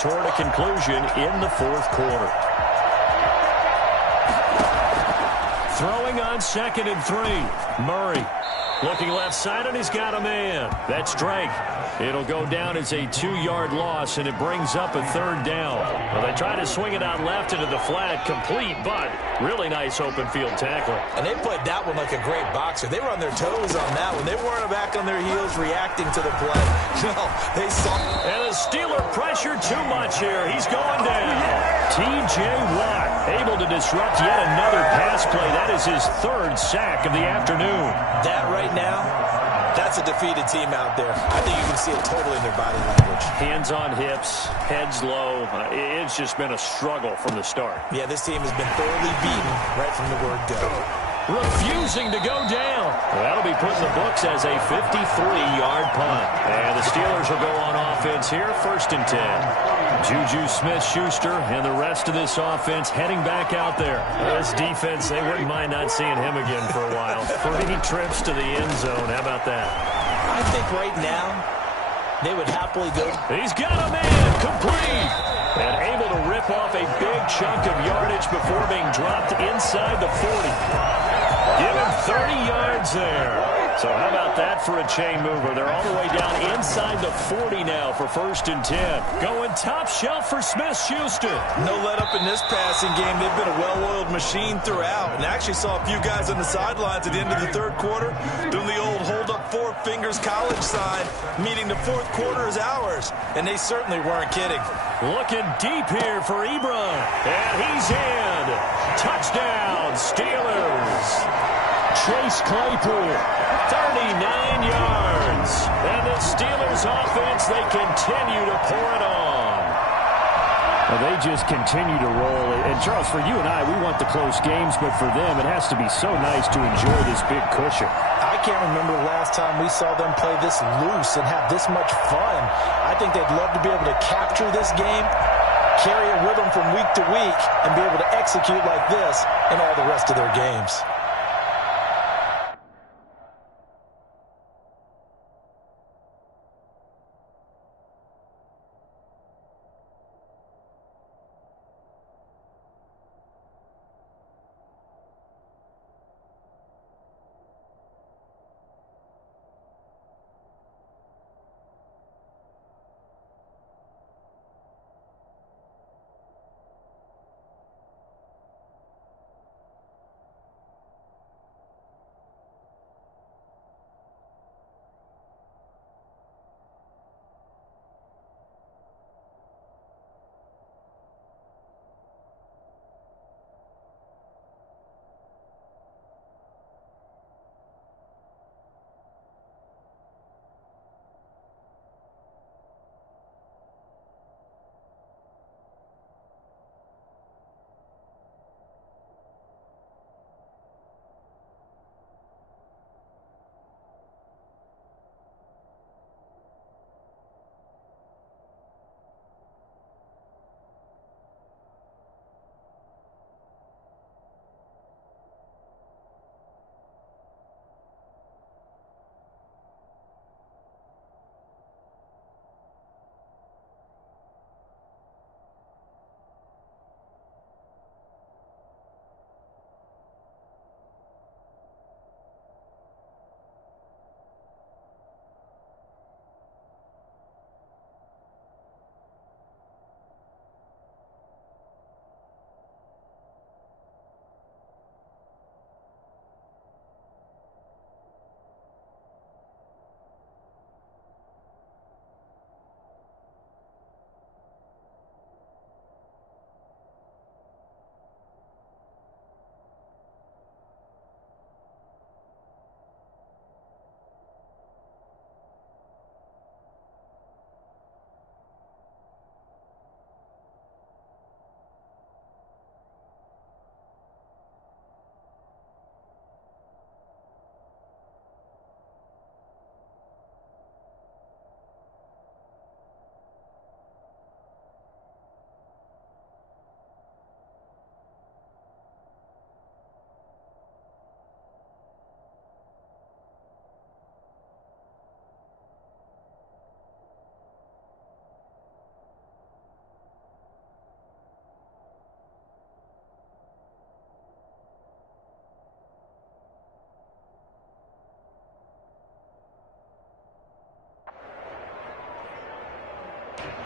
toward a conclusion in the fourth quarter. Throwing on 2nd and 3. Murray looking left side, and he's got a man. That's Drake. It'll go down as a 2-yard loss, and it brings up a 3rd down. Well, they try to swing it out left into the flat, complete, but really nice open field tackling. And they played that one like a great boxer. They were on their toes on that one. They weren't back on their heels reacting to the play. No, they saw. And the Steeler pressure too much here. He's going down. T.J. Watt able to disrupt yet another pass play. That is his 3rd sack of the afternoon. That right now, that's a defeated team out there. I think you can see it totally in their body language. Hands on hips, heads low. It's just been a struggle from the start. Yeah, this team has been thoroughly beaten right from the word go. Refusing to go down. Well, that'll be put in the books as a 53-yard punt. And the Steelers will go on offense here, 1st and 10. Juju Smith-Schuster and the rest of this offense heading back out there. This defense, they wouldn't mind not seeing him again for a while. 3 trips to the end zone. How about that? I think right now they would happily go. He's got a man, complete. And able to rip off a big chunk of yardage before being dropped inside the 40. Give him 30 yards there. So how about that for a chain mover? They're all the way down inside the 40 now for 1st and 10. Going top shelf for Smith-Schuster. No let up in this passing game. They've been a well-oiled machine throughout. And I actually saw a few guys on the sidelines at the end of the 3rd quarter doing the old hold up 4 fingers college sign, meaning the 4th quarter is ours. And they certainly weren't kidding. Looking deep here for Ebron. And he's in. Touchdown, Steelers. Chase Claypool, 39 yards. And the Steelers offense, they continue to pour it on. Well, they just continue to roll. And, Charles, for you and I, we want the close games, but for them, it has to be so nice to enjoy this big cushion. I can't remember the last time we saw them play this loose and have this much fun. I think they'd love to be able to capture this game, carry it with them from week to week, and be able to execute like this in all the rest of their games.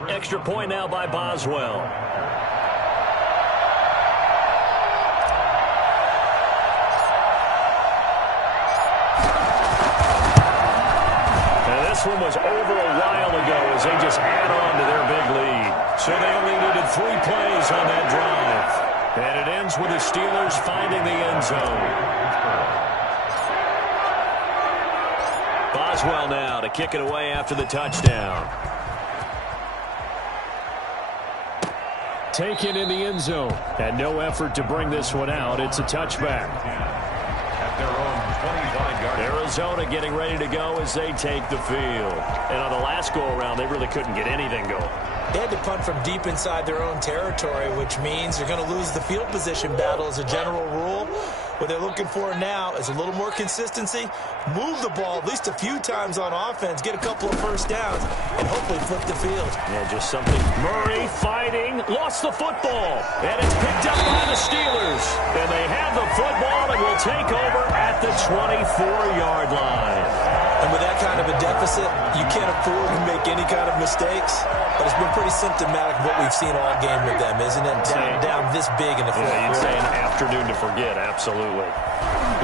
Extra point now by Boswell. And this one was over a while ago as they just add on to their big lead. So they only needed 3 plays on that drive. And it ends with the Steelers finding the end zone. Boswell now to kick it away after the touchdown. Taken in the end zone. And no effort to bring this one out. It's a touchback. At their own 25-yard. Arizona getting ready to go as they take the field. And on the last go-around, they really couldn't get anything going. They had to punt from deep inside their own territory, which means they're going to lose the field position battle as a general rule. What they're looking for now is a little more consistency, move the ball at least a few times on offense, get a couple of first downs, and hopefully flip the field. Yeah, just something. Murray fighting, lost the football, and it's picked up by the Steelers. And they have the football and will take over at the 24-yard line. And with that kind of a deficit, you can't afford to make any kind of mistakes. But it's been pretty symptomatic of what we've seen all game with them, isn't it? Down this big in the fourth quarter. You'd say an afternoon to forget, absolutely.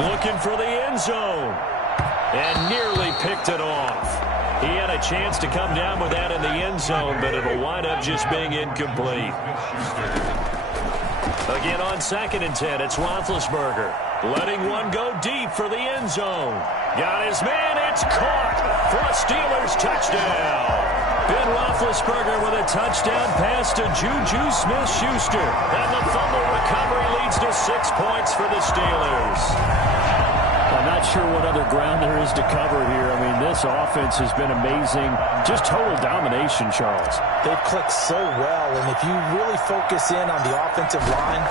Looking for the end zone. And nearly picked it off. He had a chance to come down with that in the end zone, but it'll wind up just being incomplete. Again on 2nd and 10, it's Roethlisberger. Letting one go deep for the end zone. Got his man, it's caught for a Steelers touchdown. Ben Roethlisberger with a touchdown pass to Juju Smith-Schuster. And the fumble recovery leads to 6 points for the Steelers. I'm not sure what other ground there is to cover here. I mean, this offense has been amazing. Just total domination, Charles. They've clicked so well, and if you really focus in on the offensive line,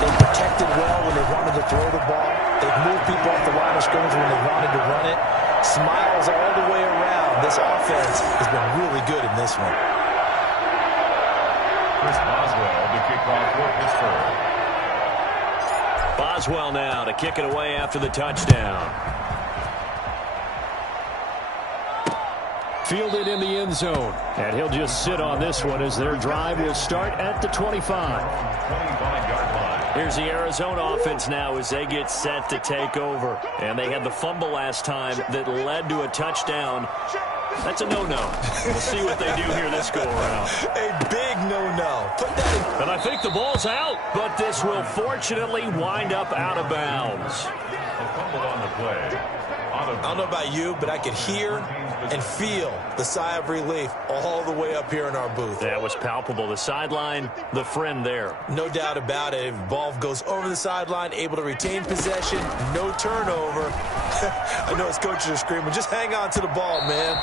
they protected well when they wanted to throw the ball. They've moved people off the line of scrimmage when they wanted to run it. Smiles all the way around. This offense has been really good in this one. Chris Boswell to kick off for Pittsburgh. Boswell now to kick it away after the touchdown. Fielded in the end zone. And he'll just sit on this one as their drive will start at the 25. 25-yard line. Here's the Arizona offense now as they get set to take over. And they had the fumble last time that led to a touchdown. That's a no-no. We'll see what they do here this go-around. A big no-no. Put that in. And I think the ball's out, but this will fortunately wind up out of bounds. A fumble on the play. I don't know about you, but I could hear and feel the sigh of relief all the way up here in our booth. That was palpable. The sideline, the friend there. No doubt about it. If the ball goes over the sideline, able to retain possession, no turnover. I know his coaches are screaming, just hang on to the ball, man.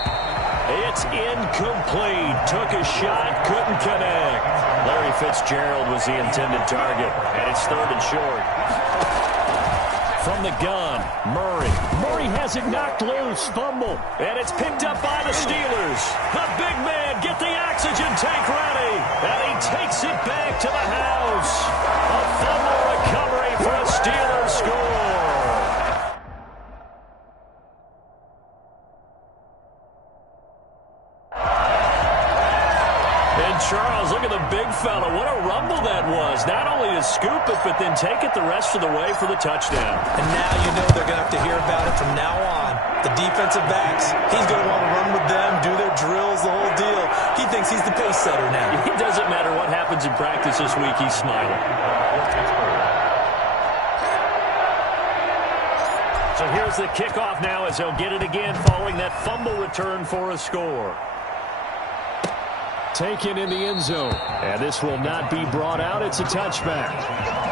It's incomplete. Took a shot, couldn't connect. Larry Fitzgerald was the intended target, and it's 3rd and short. From the gun, Murray. Murray has it knocked loose. Fumble. And it's picked up by the Steelers. The big man, get the oxygen tank ready. And he takes it back to the house. A fumble recovery for a Steelers score. Charles, look at the big fella. What a rumble that was. Not only to scoop it, but then take it the rest of the way for the touchdown. And now you know they're going to have to hear about it from now on. The defensive backs, he's going to want to run with them, do their drills, the whole deal. He thinks he's the pace setter now. It doesn't matter what happens in practice this week. He's smiling. So here's the kickoff now as they'll get it again following that fumble return for a score. Taken in the end zone. And this will not be brought out. It's a touchback.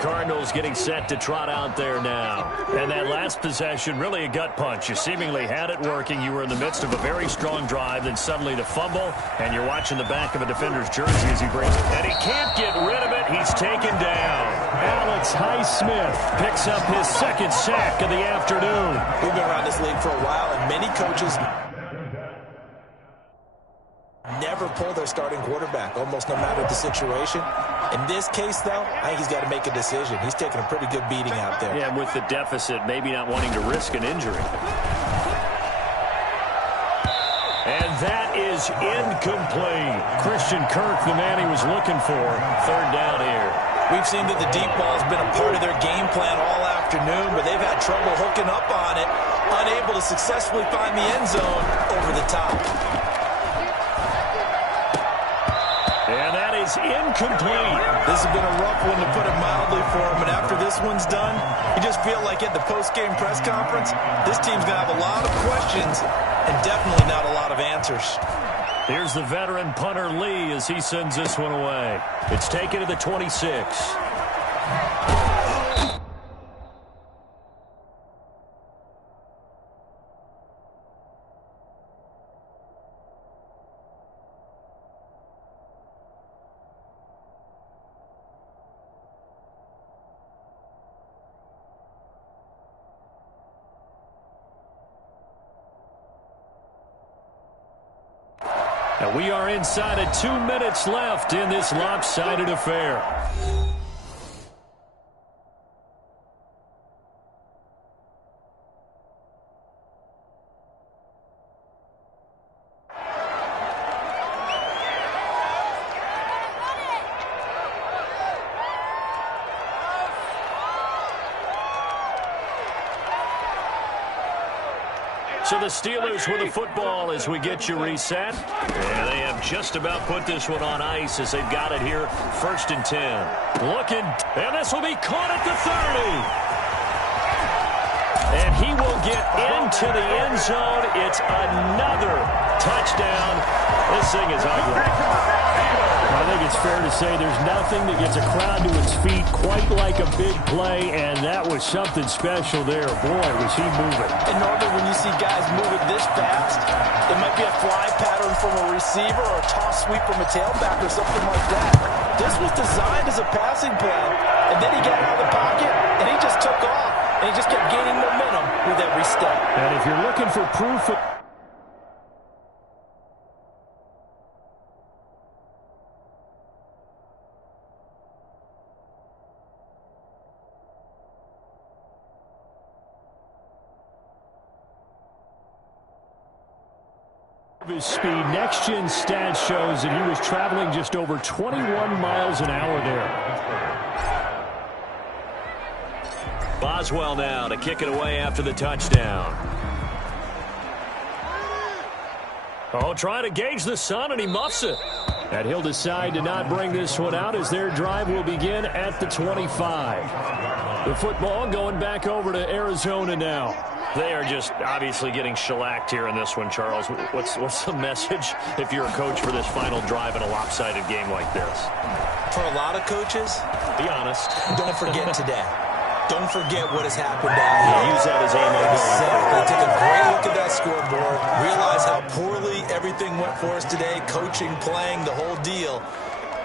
Cardinals getting set to trot out there now. And that last possession, really a gut punch. You seemingly had it working. You were in the midst of a very strong drive, then suddenly the fumble, and you're watching the back of a defender's jersey as he brings it. And he can't get rid of it. He's taken down. Alex Highsmith picks up his second sack of the afternoon. We've been around this league for a while, and many coaches never pull their starting quarterback, almost no matter the situation. In this case, though, I think he's got to make a decision. He's taking a pretty good beating out there. Yeah, with the deficit, maybe not wanting to risk an injury. And that is incomplete. Christian Kirk, the man he was looking for. Third down here. We've seen that the deep ball has been a part of their game plan all afternoon, but they've had trouble hooking up on it, unable to successfully find the end zone over the top. And that is incomplete. This has been a rough one, to put it mildly, for him. And after this one's done, you just feel like at the post-game press conference, this team's going to have a lot of questions and definitely not a lot of answers. Here's the veteran punter Lee as he sends this one away. It's taken to the 26. And we are inside of 2 minutes left in this lopsided affair. So the Steelers with the football as we get you reset. And they have just about put this one on ice as they've got it here. 1st and 10. Looking, and this will be caught at the 30. And he will get into the end zone. It's another touchdown. This thing is ugly. I think it's fair to say there's nothing that gets a crowd to its feet quite like a big play, and that was something special there. Boy, was he moving. And normally when you see guys moving this fast, it might be a fly pattern from a receiver or a toss sweep from a tailback or something like that. This was designed as a passing play, and then he got out of the pocket, and he just took off, and he just kept gaining momentum with every step. And if you're looking for proof of his speed, next-gen stats shows that he was traveling just over 21 miles an hour there. Boswell now to kick it away after the touchdown. Oh, trying to gauge the sun, and he muffs it. And he'll decide to not bring this one out as their drive will begin at the 25. The football going back over to Arizona now. They are just obviously getting shellacked here in this one, Charles. What's the message if you're a coach for this final drive in a lopsided game like this? For a lot of coaches, be honest. Don't forget today. Don't forget what has happened out here. Use that as ammo. Exactly. Take a great look at that scoreboard. Realize how poorly everything went for us today. Coaching, playing, the whole deal.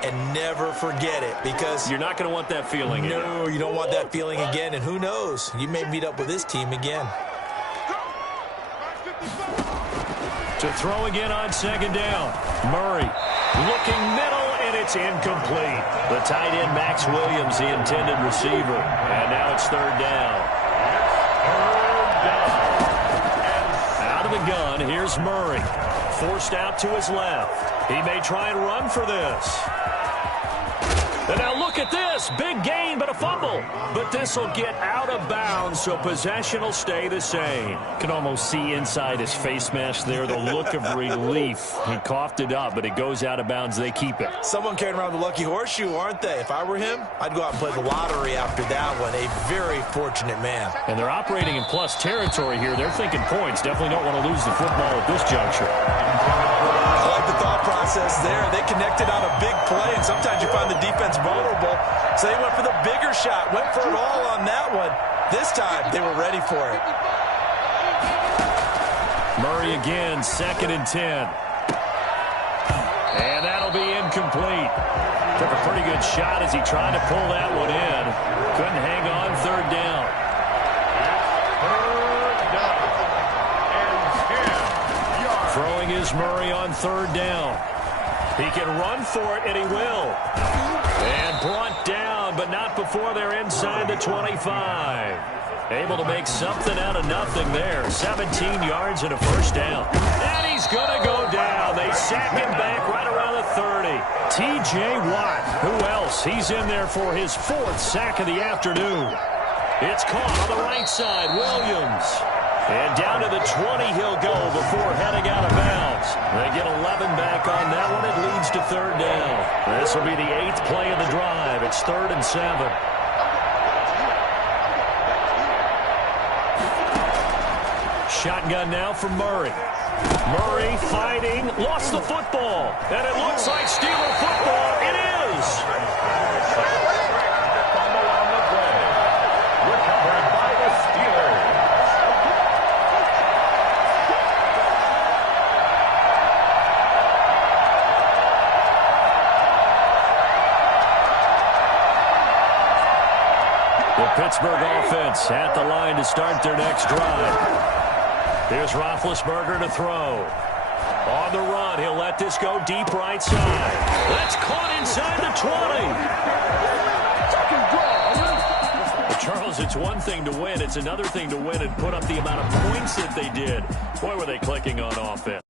And never forget it, because you're not going to want that feeling. No, you don't want that feeling again. And who knows? You may meet up with this team again. To throw again on 2nd down. Murray looking middle, and it's incomplete. The tight end, Max Williams, the intended receiver. And now it's 3rd down. Out of the gun, here's Murray. Forced out to his left. He may try and run for this. And now look at this. Big gain, but a fumble. But this will get out of bounds, so possession will stay the same. Can almost see inside his face mask there, the look of relief. He coughed it up, but it goes out of bounds. They keep it. Someone carrying around the lucky horseshoe, aren't they? If I were him, I'd go out and play the lottery after that one. A very fortunate man. And they're operating in plus territory here. They're thinking points. Definitely don't want to lose the football at this juncture. I like the thought process there. They connected on a big play, and sometimes you find the defense vulnerable. So they went for the bigger shot, went for it all on that one. This time, they were ready for it. Murray again, 2nd and 10. And that'll be incomplete. Took a pretty good shot as he tried to pull that one in. Couldn't hang on, 3rd down. Throwing is Murray on 3rd down. He can run for it, and he will. And brought down, but not before they're inside the 25. Able to make something out of nothing there. 17 yards and a 1st down. And he's going to go down. They sack him back right around the 30. T.J. Watt. Who else? He's in there for his 4th sack of the afternoon. It's caught on the right side. Williams. And down to the 20 he'll go before heading out of bounds. They get 11 back on that one. It leads to 3rd down. This will be the 8th play of the drive. It's 3rd and 7. Shotgun now from Murray. Murray fighting, lost the football. And it looks like Steeler football. It is. Fumble on the play. Recovered by the Steelers. The Pittsburgh offense at the line to start their next drive. Here's Roethlisberger to throw. On the run, he'll let this go deep right side. That's caught inside the 20. Charles, it's one thing to win. It's another thing to win and put up the amount of points that they did. Boy, were they clicking on offense.